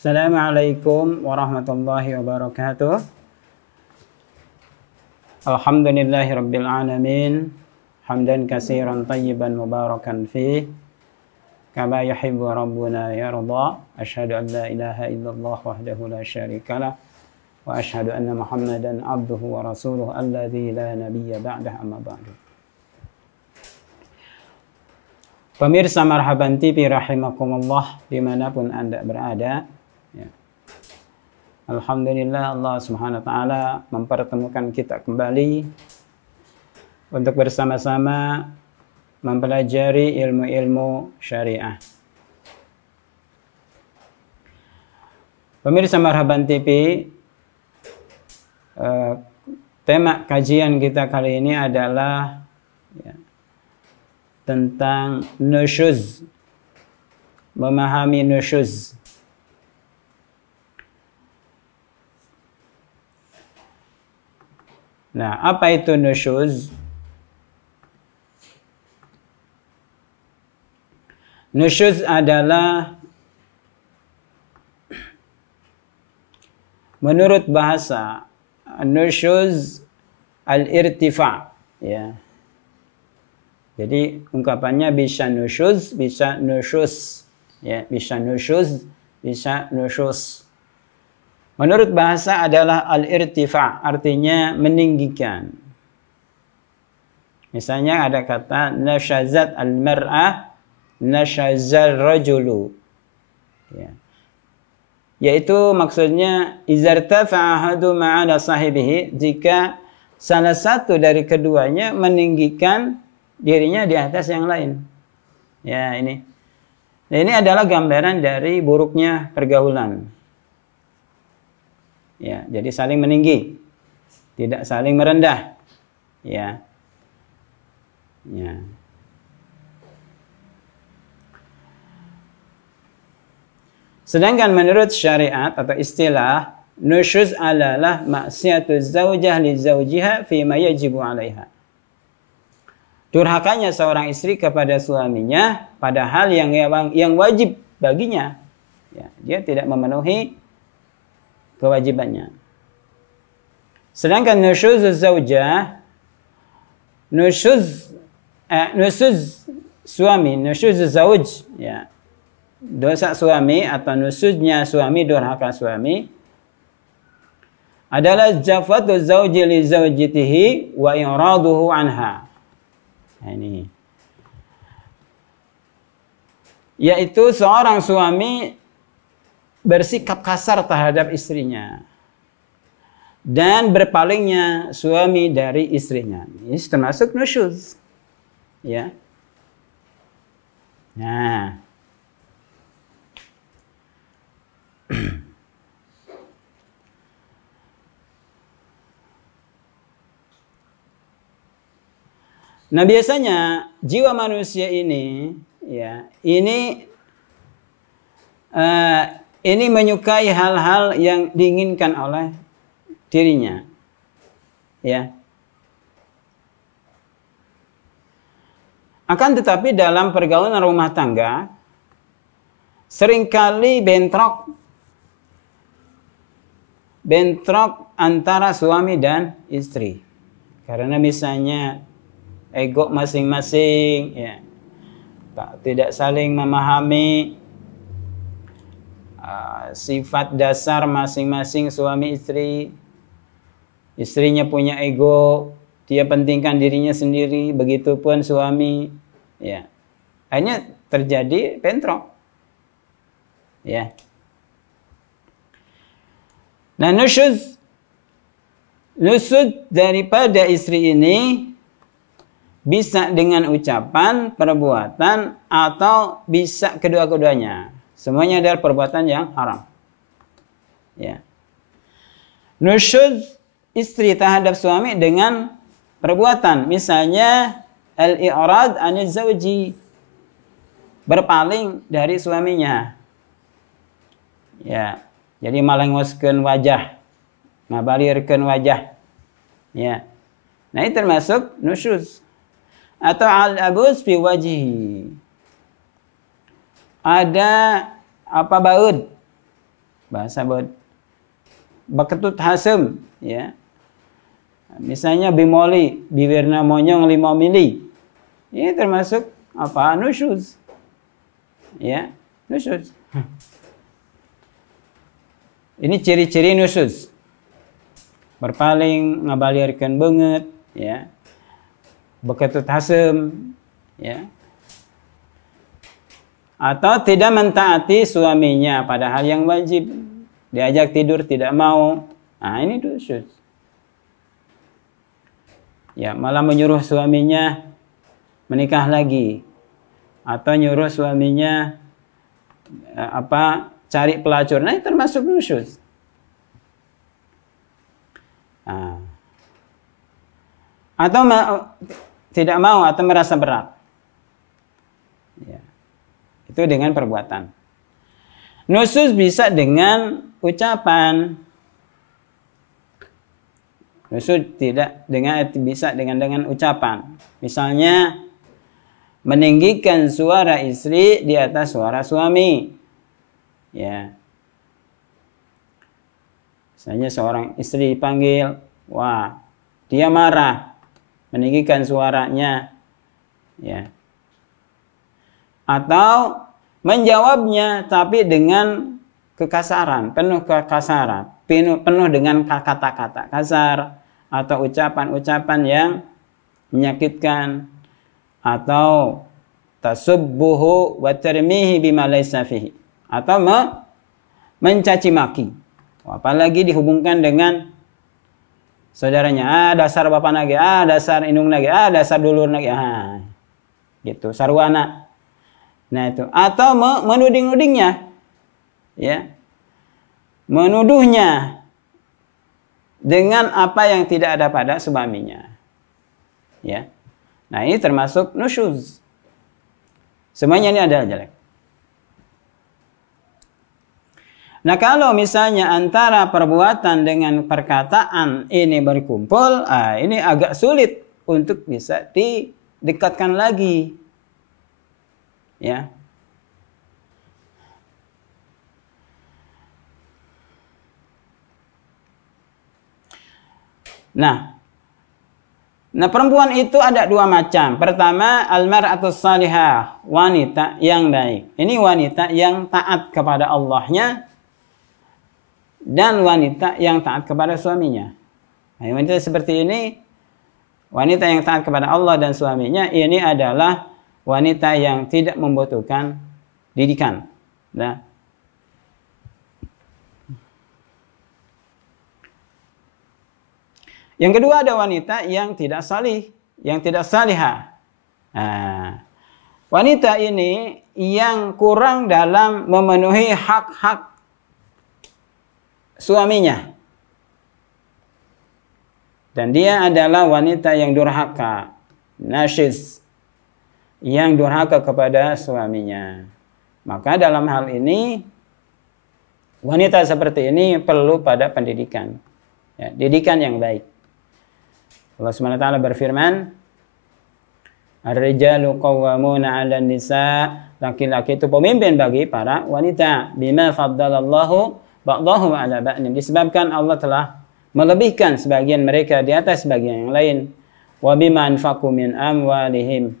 Assalamualaikum warahmatullahi wabarakatuh. Alhamdulillahi rabbil alamin. Hamdan katsiran tayyiban mubarakan fih. Kama yuhibbu rabbuna yarda. Asyhadu an la ilaha illallah wahdahu la syarikalah. Wa asyhadu anna Muhammadan abduhu wa rasuluhu alladzi la nabiyya ba'dah, amma ba'du. Pemirsa Marhaban TV rahimakumullah dimanapun Anda berada. Ya. Alhamdulillah Allah Subhanahu wa Ta'ala mempertemukan kita kembali untuk bersama-sama mempelajari ilmu-ilmu syariah. Pemirsa Marhaban TV, tema kajian kita kali ini adalah tentang nusyuz, memahami nusyuz. Nah, apa itu nusyuz? Nusyuz adalah menurut bahasa nusyuz al-irtifa, ya. Jadi ungkapannya bisa nusyuz, bisa nusyuz, ya, bisa nusyuz, bisa nusyuz. Menurut bahasa adalah al-irtifa, artinya meninggikan. Misalnya ada kata nasyazat al-mar'ah, nasyazal rajulu. Ya. Yaitu maksudnya izartafa'a ahadu ma'ala sahibihi, jika salah satu dari keduanya meninggikan dirinya di atas yang lain. Ya, ini. Nah, ini adalah gambaran dari buruknya pergaulan. Ya, jadi saling meninggi, tidak saling merendah. Ya. Ya. Sedangkan menurut syariat atau istilah, nusyuz adalah maksiatuz zaujah li zaujiha fi ma yajibu 'alaiha. Durhakanya seorang istri kepada suaminya pada hal yang wajib baginya. Ya, dia tidak memenuhi kewajibannya. Sedangkan nusyuzuz zaujah, nusyuz suami, nusyuzuz zauj, ya. Dosa suami atau nusyuznya suami, durhaka suami adalah jafatu zauji li zaujatihi wa iraduhu anha. Nah, ini. Yaitu seorang suami bersikap kasar terhadap istrinya dan berpalingnya suami dari istrinya. Ini termasuk nusyuz. Ya. Nah. Nah, biasanya jiwa manusia ini, ya, ini menyukai hal-hal yang diinginkan oleh dirinya, ya. Akan tetapi dalam pergaulan rumah tangga seringkali bentrok antara suami dan istri, karena misalnya ego masing-masing, ya, tidak saling memahami sifat dasar masing-masing suami istri. Istrinya punya ego, dia pentingkan dirinya sendiri, begitupun suami, ya. Akhirnya terjadi bentrok, ya. Nah, nusyuz daripada istri ini bisa dengan ucapan, perbuatan, atau bisa kedua-keduanya. Semuanya adalah perbuatan yang haram. Ya. Nusyuz istri terhadap suami dengan perbuatan. Misalnya, al-i'rad anil zawji. Berpaling dari suaminya. Ya. Jadi malengoskeun wajah. Ngabalirkeun wajah. Ya. Nah, ini termasuk nusyuz. Atau al-abuz fi wajhi. Ada baud bahasa beketut hasem, ya. Misalnya bimoli, bibirna monyong 5 mili. Ini termasuk apa? Nusyuz. Ya, nusyuz. Ini ciri-ciri nusyuz. Berpaling, ngabalirkeun beungeut, ya. Beketut hasem, ya. Atau tidak mentaati suaminya pada hal yang wajib. Diajak tidur tidak mau. Nah, ini nusyuz. Ya, malah menyuruh suaminya menikah lagi. Atau nyuruh suaminya cari pelacur. Nah, ini termasuk nusyuz. Nah. Atau tidak mau atau merasa berat. Ya. Itu dengan perbuatan. Nusyuz bisa dengan ucapan. Nusyuz bisa dengan ucapan. Misalnya meninggikan suara istri di atas suara suami. Ya. Misalnya seorang istri dipanggil, wah, dia marah, meninggikan suaranya. Ya. Atau menjawabnya tapi dengan kekasaran, penuh kekasaran, penuh dengan kata-kata kasar atau ucapan-ucapan yang menyakitkan, atau tasubbuhu wa tarmihi bima laysa fihi, atau mencaci maki. Apalagi dihubungkan dengan saudaranya, dasar bapak nage, dasar indung nage, dasar dulur nage, gitu, sarwana. Nah itu, atau menuding-nudingnya, ya, menuduhnya dengan apa yang tidak ada pada suaminya, ya. Nah ini termasuk nusyuz. Semuanya ini adalah jelek. Nah kalau misalnya antara perbuatan dengan perkataan ini berkumpul, ini agak sulit untuk bisa didekatkan lagi. Ya. Nah perempuan itu ada 2 macam. Pertama, al-mar'atus salihah, wanita yang baik. Ini wanita yang taat kepada Allahnya dan wanita yang taat kepada suaminya. Nah, wanita seperti ini, wanita yang taat kepada Allah dan suaminya, ini adalah wanita yang tidak membutuhkan didikan. Nah, yang kedua ada wanita yang tidak salih, yang tidak salihah. Nah, wanita ini yang kurang dalam memenuhi hak-hak suaminya. Dan dia adalah wanita yang durhaka, nasyiz, yang durhaka kepada suaminya. Maka dalam hal ini, wanita seperti ini perlu pada pendidikan. Ya, didikan yang baik. Allah SWT berfirman, Ar-rijalu qawwamuna 'alan nisa, laki-laki itu pemimpin bagi para wanita. Bima faddalallahu ba'dahum 'ala ba'din, disebabkan Allah telah melebihkan sebagian mereka di atas sebagian yang lain. Wa bima anfaqu min amwalihim,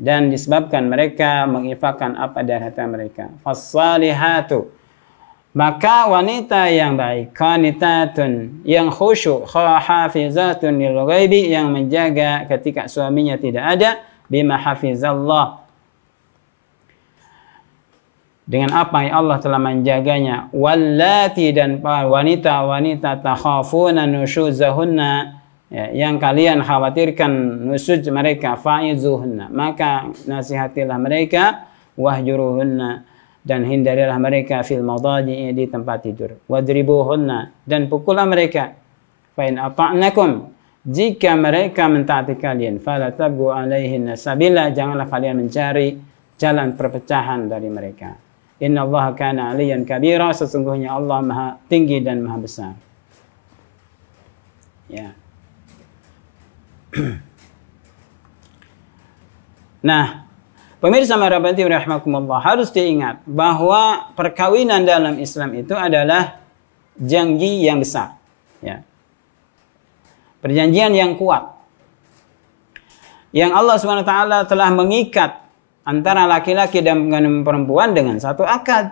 dan disebabkan mereka menginfakkan apa dari harta mereka. Fas-salihatu, maka wanita yang baik, qanitatun, yang khusyuk, hafizatun lil ghaibi, yang menjaga ketika suaminya tidak ada, bima hafizallah, dengan apa yang Allah telah menjaganya. Wallati, dan wanita-wanita takhafuna nusyuzahunna, yang kalian khawatirkan nusyuz mereka, fa'izuhunna, maka nasihatilah mereka, wahjuruhunna, dan hindarilah mereka fil madaji, di tempat tidur. Wadribuhunna, dan pukullah mereka. Fa in ata'nakum, jika mereka mentaati kalian, fala tabghu alaihinna sabila, janganlah kalian mencari jalan perpecahan dari mereka. Innallaha kana 'aliyan kabira, sesungguhnya Allah Maha tinggi dan Maha besar. Ya. Nah, Pemirsa Marabati rahimakumullah, harus diingat bahwa perkawinan dalam Islam itu adalah janji yang besar, ya. Perjanjian yang kuat. Yang Allah SWT telah mengikat antara laki-laki dan perempuan dengan satu akad.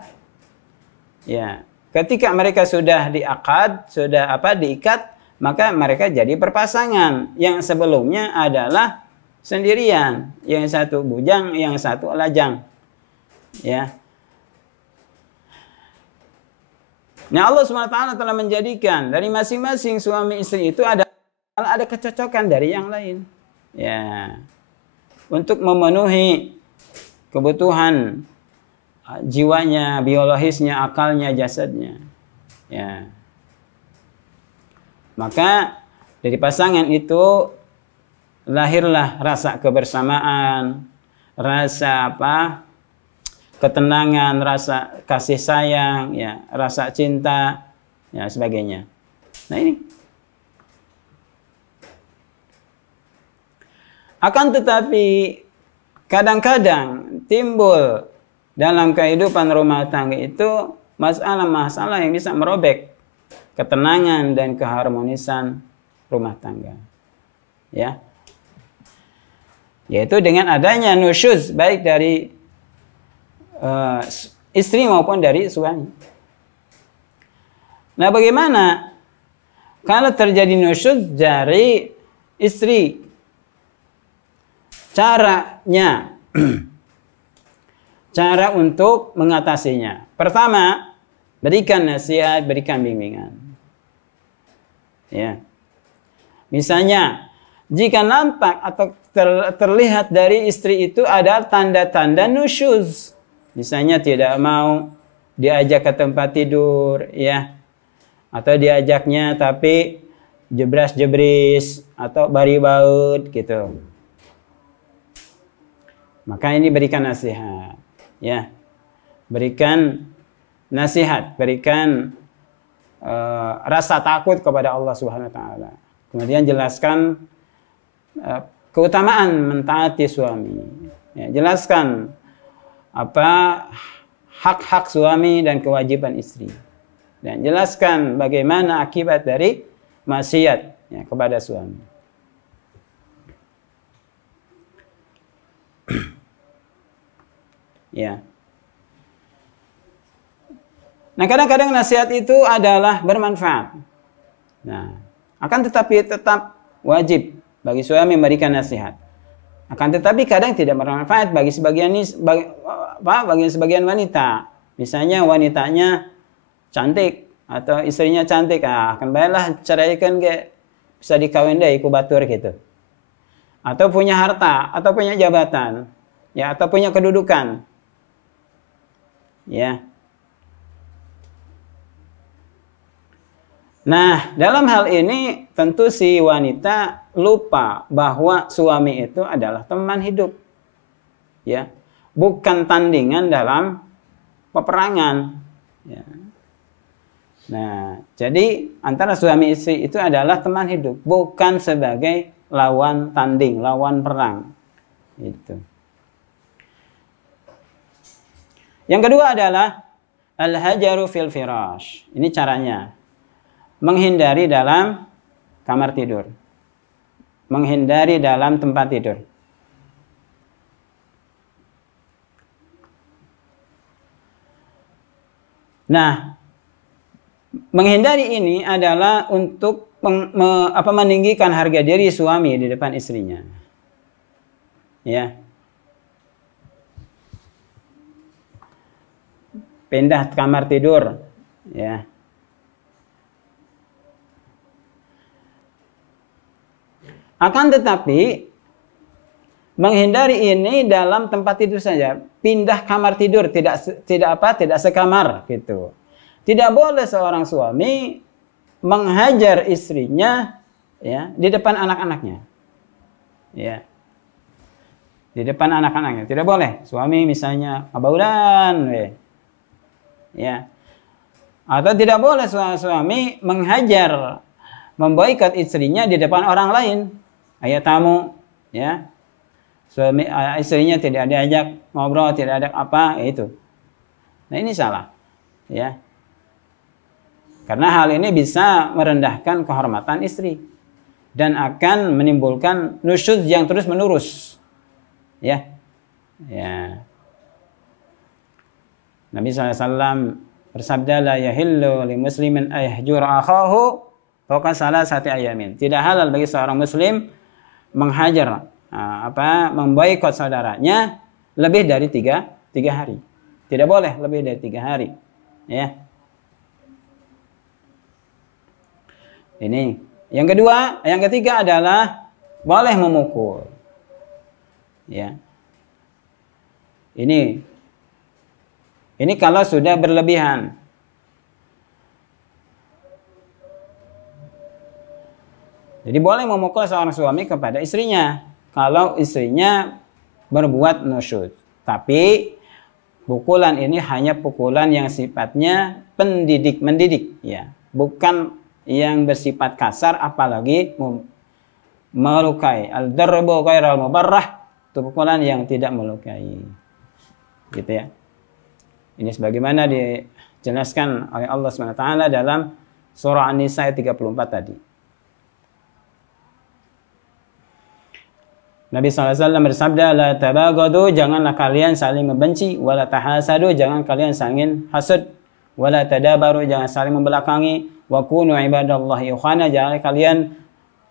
Ya, ketika mereka sudah diakad, sudah diikat, maka mereka jadi berpasangan. Yang sebelumnya adalah sendirian, yang satu bujang, yang satu lajang. Ya. Nah, Allah SWT telah menjadikan dari masing-masing suami istri itu ada kecocokan dari yang lain. Ya. Untuk memenuhi kebutuhan jiwanya, biologisnya, akalnya, jasadnya. Ya. Maka dari pasangan itu lahirlah rasa kebersamaan, rasa ketenangan, rasa kasih sayang, ya, rasa cinta, ya, sebagainya. Nah, ini. Akan tetapi kadang-kadang timbul dalam kehidupan rumah tangga itu masalah-masalah yang bisa merobek ketenangan dan keharmonisan rumah tangga. Ya. Yaitu dengan adanya nusyuz baik dari istri maupun dari suami. Nah, bagaimana kalau terjadi nusyuz dari istri? Caranya, cara untuk mengatasinya. Pertama, berikan nasihat, berikan bimbingan. Ya. Misalnya, jika nampak atau terlihat dari istri itu ada tanda-tanda nusyuz. Misalnya tidak mau diajak ke tempat tidur, ya. Atau diajaknya tapi jebras-jebris atau bari-baut gitu. Maka ini berikan nasihat, ya. Berikan nasihat, berikan rasa takut kepada Allah Subhanahu wa taala. Kemudian jelaskan keutamaan mentaati suami. Ya, jelaskan apa hak-hak suami dan kewajiban istri. Dan jelaskan bagaimana akibat dari maksiat, ya, kepada suami. Ya. Nah, kadang-kadang nasihat itu adalah bermanfaat. Nah, akan tetapi tetap wajib bagi suami memberikan nasihat. Akan tetapi kadang tidak bermanfaat bagi sebagian wanita. Misalnya wanitanya cantik atau istrinya cantik, akan baiklah ceraikan ke bisa dikawin deh iku batur gitu. Atau punya harta, atau punya jabatan, ya, atau punya kedudukan. Ya. Nah, dalam hal ini tentu si wanita lupa bahwa suami itu adalah teman hidup. Ya. Bukan tandingan dalam peperangan. Ya. Nah, jadi antara suami istri itu adalah teman hidup, bukan sebagai lawan tanding, lawan perang. Itu. Yang kedua adalah al-hajaru fil firash. Ini caranya. Menghindari dalam kamar tidur. Menghindari dalam tempat tidur. Nah, menghindari ini adalah untuk meninggikan harga diri suami di depan istrinya. Ya. Pindah kamar tidur, ya. Akan tetapi menghindari ini dalam tempat tidur saja. Pindah kamar tidur, tidak sekamar gitu. Tidak boleh seorang suami menghajar istrinya, ya, di depan anak-anaknya. Ya. Di depan anak-anaknya tidak boleh. Suami misalnya abaudan, ya. Atau tidak boleh suami menghajar, memboikot istrinya di depan orang lain. Ayat tamu, ya. suami istrinya tidak diajak ngobrol, tidak ada apa, itu. Nah, ini salah, ya. Karena hal ini bisa merendahkan kehormatan istri dan akan menimbulkan nusyuz yang terus menerus, ya. Ya. Nabi SAW bersabda, la yahillu li muslimin ayahjura akhahu fawqa salasati ayamin. Tidak halal bagi seorang muslim menghajar, memboikot saudaranya lebih dari tiga hari. Tidak boleh lebih dari 3 hari, ya. Ini yang kedua, yang ketiga adalah boleh memukul, ya. Ini kalau sudah berlebihan. Jadi boleh memukul seorang suami kepada istrinya kalau istrinya berbuat nusyuz. Tapi pukulan ini hanya pukulan yang sifatnya mendidik, ya. Bukan yang bersifat kasar, apalagi melukai. Al-darbu ghairal mubarrah, itu pukulan yang tidak melukai. Gitu, ya. Ini sebagaimana dijelaskan oleh Allah SWT dalam surah An-Nisa ayat 34 tadi. Nabi SAW bersabda, la tabagadu, janganlah kalian saling membenci, wala tahasadu, jangan kalian saling hasad, wala tadabaru, jangan saling membelakangi, wa kunu ibadallahi ikhwana, jangan kalian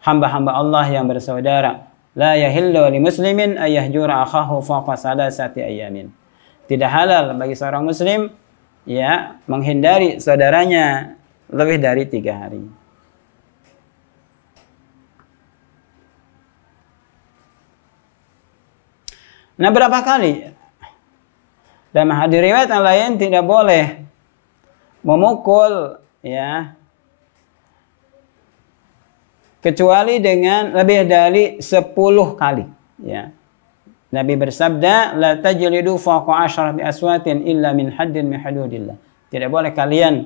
hamba-hamba Allah yang bersaudara. La yahillu li muslimin ayyahjura akhahu fawqa salasati ayamin. Tidak halal bagi seorang muslim, ya, menghindari saudaranya lebih dari 3 hari. Nah, berapa kali? Dalam hadis riwayat yang lain tidak boleh memukul, ya, kecuali dengan lebih dari 10 kali, ya. Nabi bersabda, la tajlidu fawqa 10 aswatin illa min haddin min hududillah. Tidak boleh kalian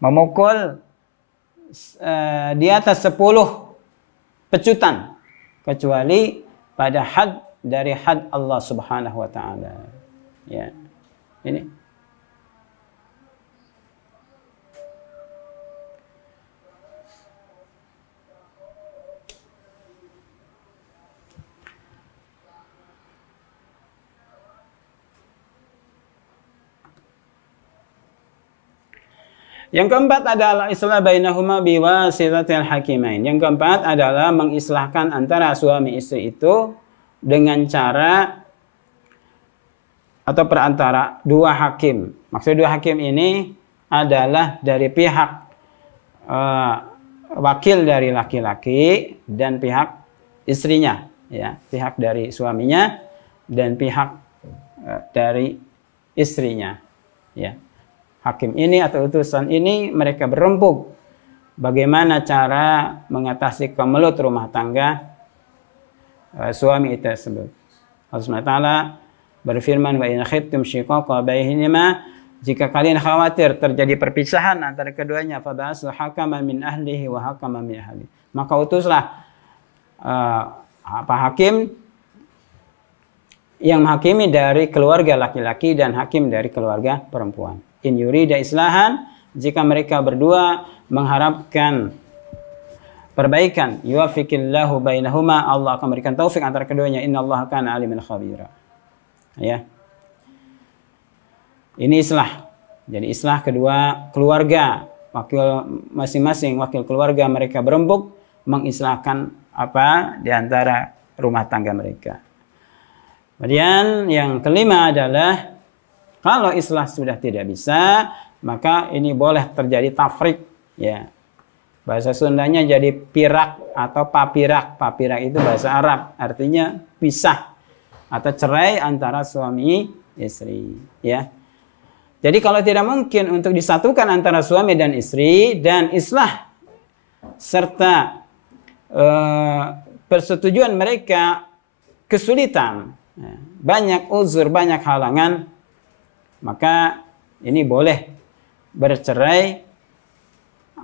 memukul di atas 10 pecutan kecuali pada had dari had Allah Subhanahu wa taala. Ya. Ini yang keempat adalah islah bainahuma biwasitatil hakimain. Yang keempat adalah mengislahkan antara suami istri itu dengan cara atau perantara 2 hakim. Maksud 2 hakim ini adalah dari pihak wakil dari laki-laki dan pihak istrinya, ya, pihak dari suaminya dan pihak dari istrinya, ya. Hakim ini atau utusan ini mereka berembuk bagaimana cara mengatasi kemelut rumah tangga suami itu tersebut. Allah SWT berfirman, wa in khiftum shiqaqa bainihima, jika kalian khawatir terjadi perpisahan antara keduanya, fab'asu hakaman min ahlihi wa hakaman min ahli, maka utuslah hakim yang menghakimi dari keluarga laki-laki dan hakim dari keluarga perempuan. In yurida islahan, jika mereka berdua mengharapkan perbaikan, yuwaffiqillahu bainahuma, Allah akan memberikan taufik antara keduanya. Innallaha kana aliman khabira. Ya. Ini islah. Jadi islah kedua keluarga, masing-masing wakil keluarga mereka berembuk mengislahkan apa di antara rumah tangga mereka. Kemudian yang kelima adalah kalau islah sudah tidak bisa, maka ini boleh terjadi tafrik, ya. Bahasa Sundanya jadi pirak atau papirak. Papirak itu bahasa Arab, artinya pisah atau cerai antara suami istri, ya. Jadi kalau tidak mungkin untuk disatukan antara suami dan istri dan islah serta persetujuan mereka kesulitan, banyak uzur, banyak halangan, maka ini boleh bercerai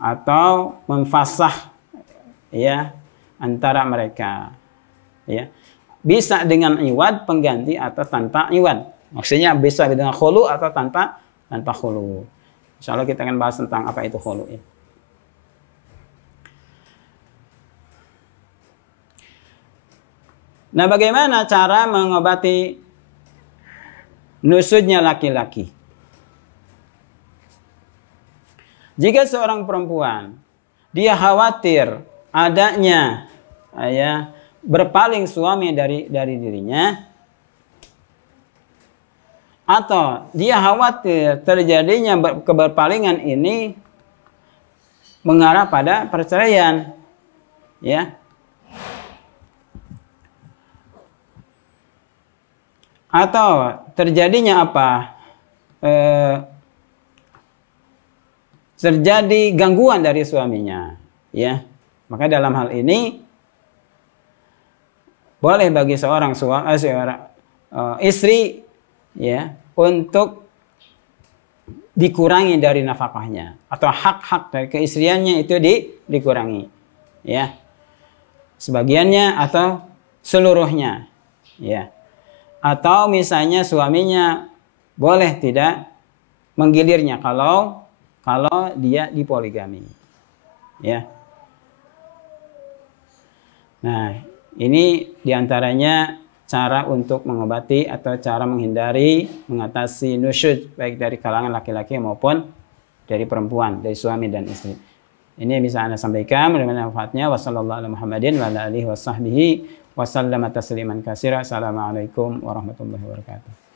atau memfasah, ya, antara mereka, ya. bisa dengan iwad pengganti atau tanpa iwad. Maksudnya bisa dengan khulu atau tanpa khulu. Insyaallah kita akan bahas tentang apa itu khulu ya. Nah, bagaimana cara mengobati nusudnya laki-laki? Jika seorang perempuan dia khawatir adanya berpaling suami dari dirinya, atau dia khawatir terjadinya keberpalingan ini mengarah pada perceraian, ya. Atau terjadinya apa? Terjadi gangguan dari suaminya, ya. Maka dalam hal ini boleh bagi seorang istri, ya, untuk dikurangi dari nafkahnya atau hak-hak dari keistriannya itu dikurangi, ya, sebagiannya atau seluruhnya, ya. Atau misalnya suaminya boleh tidak menggilirnya kalau dia dipoligami, ya. Nah, ini diantaranya cara untuk mengobati atau cara menghindari, mengatasi nusyuz baik dari kalangan laki-laki maupun dari perempuan, dari suami dan istri. Ini yang bisa Anda sampaikan, mudah-mudahan manfaatnya. Wassallallahu ala Muhammadin wa ala alihi wa sahbihi wa sallama tasliman katsira. Assalamualaikum warahmatullahi wabarakatuh.